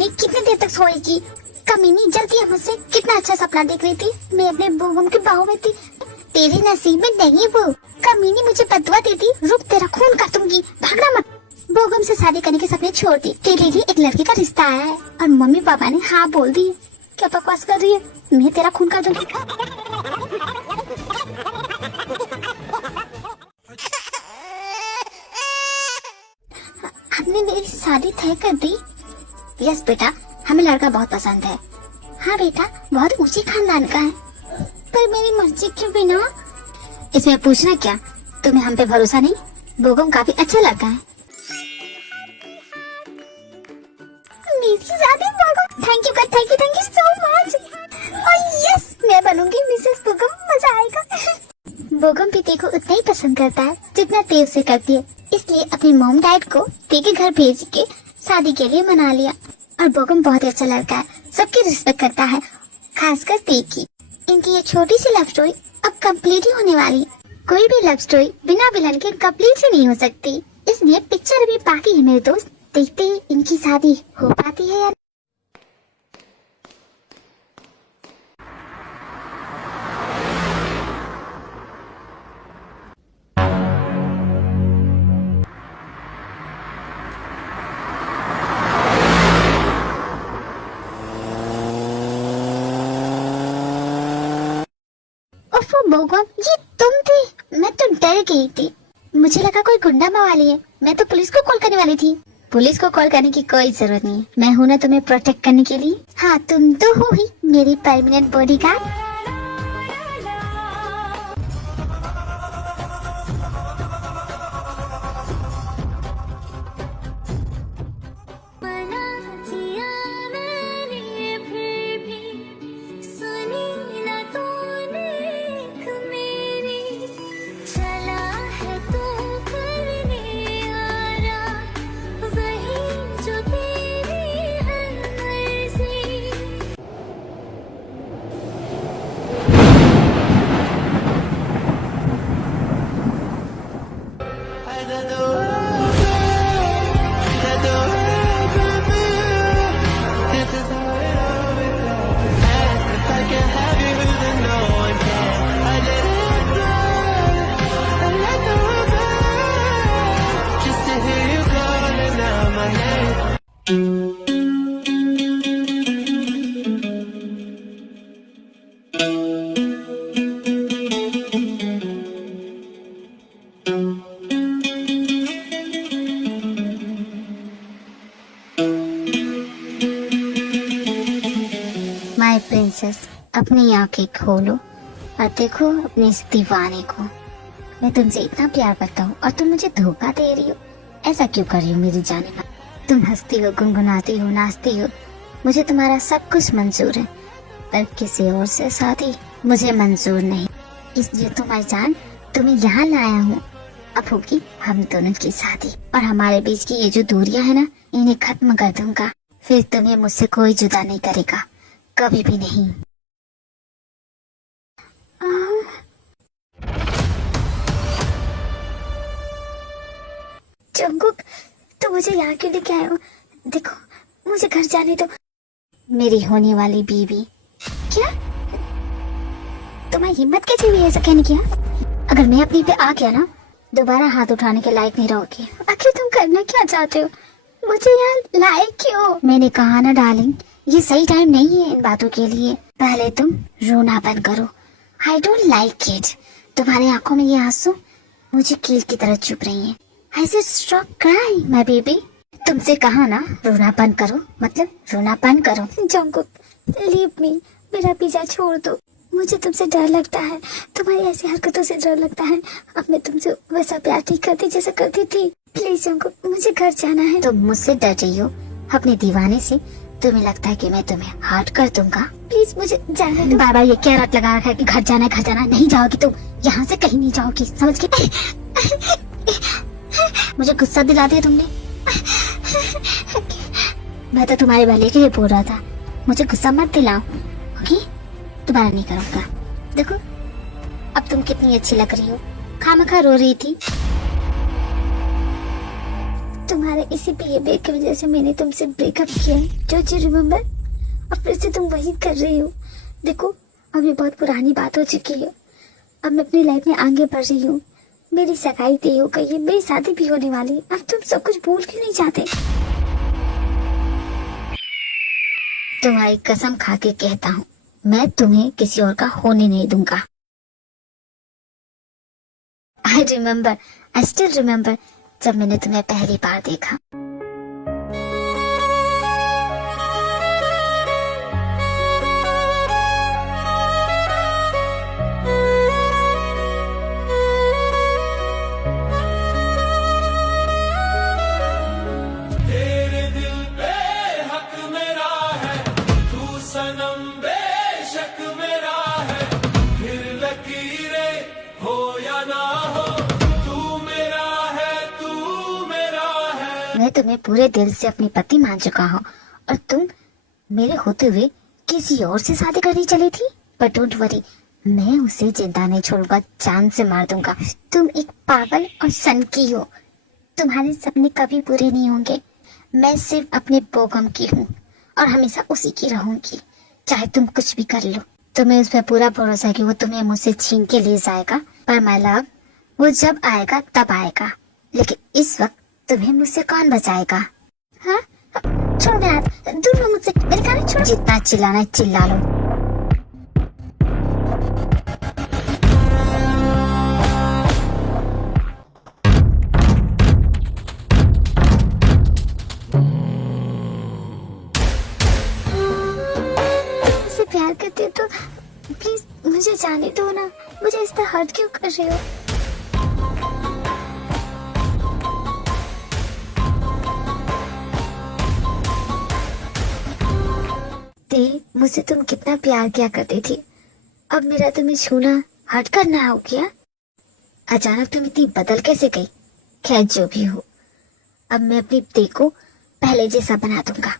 कमीनी कितनी देर तक सोएगी? कमीनी जल्दी आ मुझसे, कितना अच्छा सपना देख रही थी, मैं अपने बोगम के बाहों में थी। तेरे नसीब में नहीं वो। कमीनी मुझे बदुआ देती, रुक तेरा खून काटूंगी, भागना मत। बोगम से शादी करने के सपने छोड़ दी, तेरे लिए एक लड़के का रिश्ता आया है और मम्मी पापा ने हाँ बोल दी। क्या बकवास कर रही है, मैं तेरा खून काटूंगी। आपने मेरी शादी तय कर दी? यस बेटा, हमें लड़का बहुत पसंद है। हाँ बेटा, बहुत ऊंचे खानदान का है, पर मेरी मर्जी के बिना। इसमें पूछना क्या, तुम्हें हम पे भरोसा नहीं? बोगम काफी अच्छा लड़का है। मेरी शादी बोगम, thank you so much. Yes, मैं बनूंगी मिसेस बोगम, मजा आएगा। बोगम पीते को उतना ही पसंद करता है जितना ते उसे करती है, इसलिए अपनी मॉम डैड को ते के घर भेज के शादी के लिए मना लिया। और बोगम बहुत अच्छा लड़का है, सबकी रिस्पेक्ट करता है, खासकर ते की। इनकी ये छोटी सी लव स्टोरी अब कंप्लीट ही होने वाली है। कोई भी लव स्टोरी बिना विलन के कंप्लीट ही नहीं हो सकती, इसलिए पिक्चर अभी बाकी है मेरे दोस्त, देखते ही इनकी शादी हो पाती है या बोगम, ये तुम थी? मैं तो डर गई थी, मुझे लगा कोई गुंडा मवाली है। मैं तो पुलिस को कॉल करने वाली थी। पुलिस को कॉल करने की कोई जरूरत नहीं, मैं हूँ ना तुम्हें प्रोटेक्ट करने के लिए। हाँ, तुम तो हो ही मेरी परमानेंट बॉडीगार्ड। माय प्रिंसेस, अपनी आंखें खोलो और देखो अपने इस दीवाने को। मैं तुमसे इतना प्यार करता हूँ और तुम मुझे धोखा दे रही हो। ऐसा क्यों कर रही हो मेरी जाने मन? तुम हंसती हो, गुनगुनाती हो, नाचती हो, मुझे तुम्हारा सब कुछ मंजूर है, पर किसी और से शादी मुझे मंजूर नहीं। इसलिए तुम्हारी जान, तुम्हें यहाँ लाया हूँ। अब होगी हम दोनों की शादी और हमारे बीच की ये जो दूरियां है ना, इन्हें खत्म कर दूंगा। फिर तुम्हें मुझसे कोई जुदा नहीं करेगा, कभी भी नहीं। जंगकुक, तो मुझे यहाँ क्यों लेके आए हो? देखो, मुझे घर जाने दो। मेरी होने वाली बीवी। क्या तुम्हारी हिम्मत कैसे हुई ऐसा कहने की? अगर मैं अपनी पे आ गया ना, दोबारा हाथ उठाने के लायक नहीं रहोगी। आखिर तुम करना क्या चाहते हो? मुझे यहाँ लाए क्यों? मैंने कहा ना डार्लिंग, ये सही टाइम नहीं है इन बातों के लिए। पहले तुम रोना बंद करो। I don't like it. तुम्हारी आंखों में ये आंसू मुझे कील की तरह चुभ रही हैं। I said stop crying, my baby. तुमसे कहा ना रोना बंद करो, मतलब रोना बंद करो। जंगकुक, लीव मी, मेरा पीछा छोड़ दो। मुझे तुमसे डर लगता है, तुम्हारी ऐसी हरकतों से डर लगता है। अब मैं तुमसे वैसा प्यार नहीं करती जैसा करती थी। प्लीज जंगकुक, मुझे घर जाना है। तुम मुझसे डर रही हो अपने दीवाने से? तुम्हें लगता है कि मैं तुम्हें हर्ट कर दूंगा? प्लीज मुझे जाने दो। बार बार ये क्या रट लगा रखा है कि घर जाना है, घर जाना है। नहीं जाओगी तुम, यहाँ से कहीं नहीं जाओगी, समझ गई? मुझे गुस्सा दिला दिया तुमने। मैं तो तुम्हारे भले के लिए बोल रहा था, मुझे गुस्सा मत दिलाओ, ओके? दोबारा नहीं करूँगा। देखो अब तुम कितनी अच्छी लग रही हो, खामखा रो रही थी। तुम तुम्हारे इसी बिहेवियर की वजह से मैंने तुमसे ब्रेकअप किया है, डोंट यू रिमेम्बर? और फिर से तुम वही कर रही हो। देखो, अब ये बहुत पुरानी बात हो चुकी है। अब मैं अपनी लाइफ में आगे बढ़ रही हूँ। मेरी सगाई तय हो गई है, मेरी शादी भी होने वाली है। अब तुम सब कुछ भूल क्यों नहीं जाते? तुम्हारी कसम खा के कहता हूँ, मैं तुम्हें किसी और का होने नहीं दूंगा। I remember, I still remember, जब मैंने तुम्हें पहली बार देखा। तेरे दिल पे हक मेरा है, तू सनम बेशक मेरा है, फिर लकीरें हो या ना हो, तू मेरा है, तू मेरा है। मैं तुम्हें पूरे दिल से अपनी पति मान चुका हूँ और तुम मेरे होते हुए किसी और से शादी करनी चली थी। पर डोंट वरी, मैं उसे जिंदा नहीं छोड़ूंगा, जान से मार दूंगा। तुम एक पागल और सनकी हो। तुम्हारे सपने कभी पूरे नहीं होंगे। मैं सिर्फ अपने बोगम की हूँ और हमेशा उसी की रहूंगी, चाहे तुम कुछ भी कर लो। तुम्हें उस पर पूरा भरोसा है कि वो तुम्हें मुझसे छीन के ले जाएगा, पर माय लव, वो जब आएगा तब आएगा, लेकिन इस वक्त तुम्हें मुझसे कौन बचाएगा? हाँ, छोड़ मेरा हाथ, दूर रहो मुझसे, मेरे कान छोड़। जितना चिल्लाना है चिल्ला लो। मुझसे प्यार करते हो तो प्लीज मुझे जाने दो ना। मुझे इस तरह हर्ट क्यों कर रहे हो? मुझसे तुम कितना प्यार किया करती थी, अब मेरा तुम्हें छूना हट करना हो गया। अचानक तुम इतनी बदल कैसे गई? खैर जो भी हो, अब मैं अपनी दे को पहले जैसा बना दूंगा।